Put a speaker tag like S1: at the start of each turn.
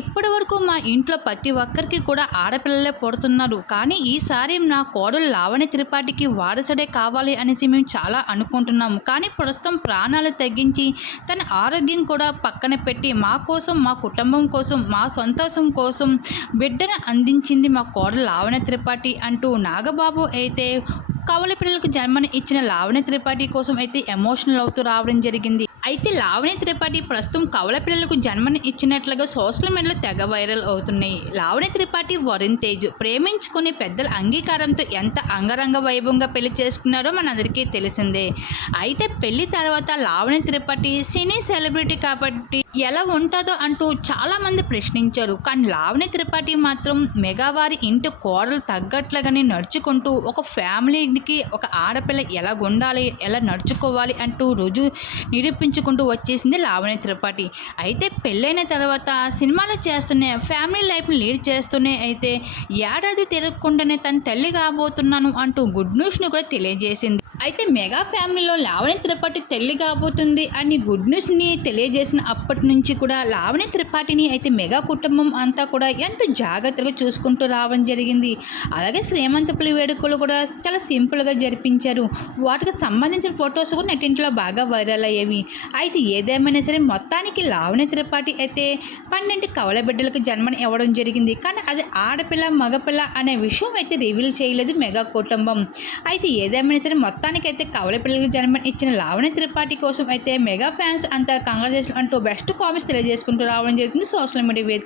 S1: ఇప్పటి వరకు మా ఇంట్లో ప్రతి ఒక్కరికి కూడా ఆడపిల్లలే పుడుతున్నారు. కానీ ఈసారి నా కోడలు లావణ్య త్రిపాఠికి వారసుడే కావాలి అనేసి మేము చాలా అనుకుంటున్నాము. కానీ ప్రస్తుతం ప్రాణాలు తగ్గించి తన ఆరోగ్యం కూడా పక్కన పెట్టి మా కోసం మా కుటుంబం కోసం మా సంతోషం కోసం బిడ్డను అందించింది మా కోడలు లావణ్య త్రిపాఠి అంటూ నాగబాబు అయితే కవల పిల్లలకు జన్మని ఇచ్చిన లావణ్య త్రిపాఠి కోసం అయితే ఎమోషనల్ అవుతూ రావడం జరిగింది. అయితే లావణ్య త్రిపాఠి ప్రస్తుతం కవల పిల్లలకు జన్మని ఇచ్చినట్లుగా సోషల్ మీడియాలో తెగ వైరల్ అవుతున్నాయి. లావణ్య త్రిపాఠి వరుణ్ తేజ్ ప్రేమించుకుని పెద్దల అంగీకారంతో ఎంత అంగరంగ వైభవంగా పెళ్ళి చేసుకున్నారో మనందరికీ తెలిసిందే. అయితే పెళ్ళి తర్వాత లావణ్య త్రిపాఠి సినీ సెలబ్రిటీ కాబట్టి ఎలా ఉంటుందో అంటూ చాలామంది ప్రశ్నించారు. కానీ లావణ్య త్రిపాఠి మాత్రం మెగావారి ఇంటి కోడలు తగ్గట్లుగానే నడుచుకుంటూ ఒక ఫ్యామిలీకి ఒక ఆడపిల్ల ఎలా ఉండాలి ఎలా నడుచుకోవాలి అంటూ రుజువు నిరూపించుకుంటూ వచ్చేసింది లావణ్య త్రిపాఠి. అయితే పెళ్ళైన తర్వాత సినిమాలు చేస్తూనే ఫ్యామిలీ లైఫ్ని లీడ్ చేస్తూనే అయితే ఏడాది తిరగకుండానే తను తల్లి కాబోతున్నాను అంటూ గుడ్ న్యూస్ని కూడా తెలియజేసింది. అయితే మెగా ఫ్యామిలీలో లావణ్య త్రిపాఠి తల్లి కాబోతుంది అని గుడ్ న్యూస్ని తెలియజేసిన అప్పటి నుంచి కూడా లావణ్య త్రిపాఠిని అయితే మెగా కుటుంబం అంతా కూడా ఎంతో జాగ్రత్తగా చూసుకుంటూ రావడం జరిగింది. అలాగే శ్రీమంతపులి వేడుకలు కూడా చాలా సింపుల్గా జరిపించారు. వాటికి సంబంధించిన ఫొటోస్ కూడా నెట్టింట్లో బాగా వైరల్ అయ్యేవి. అయితే ఏదేమైనా సరే మొత్తానికి లావణ్య త్రిపాఠి అయితే పన్నెండు కవల బిడ్డలకు జన్మని ఇవ్వడం జరిగింది. కానీ అది ఆడపిల్ల మగపిల్ల అనే విషయం అయితే రివీల్ చేయలేదు మెగా కుటుంబం. అయితే ఏదేమైనా సరే మొత్తం మొత్తానికైతే కవల పిల్లలకు జన్మ ఇచ్చిన లావణ్య త్రిపాఠి కోసం అయితే మెగా ఫ్యాన్స్ అంతా కంగ్రాచులేషన్ అంటూ బెస్ట్ కామెంట్స్ తెలియజేసుకుంటూ రావడం జరిగింది సోషల్ మీడియా వేదిక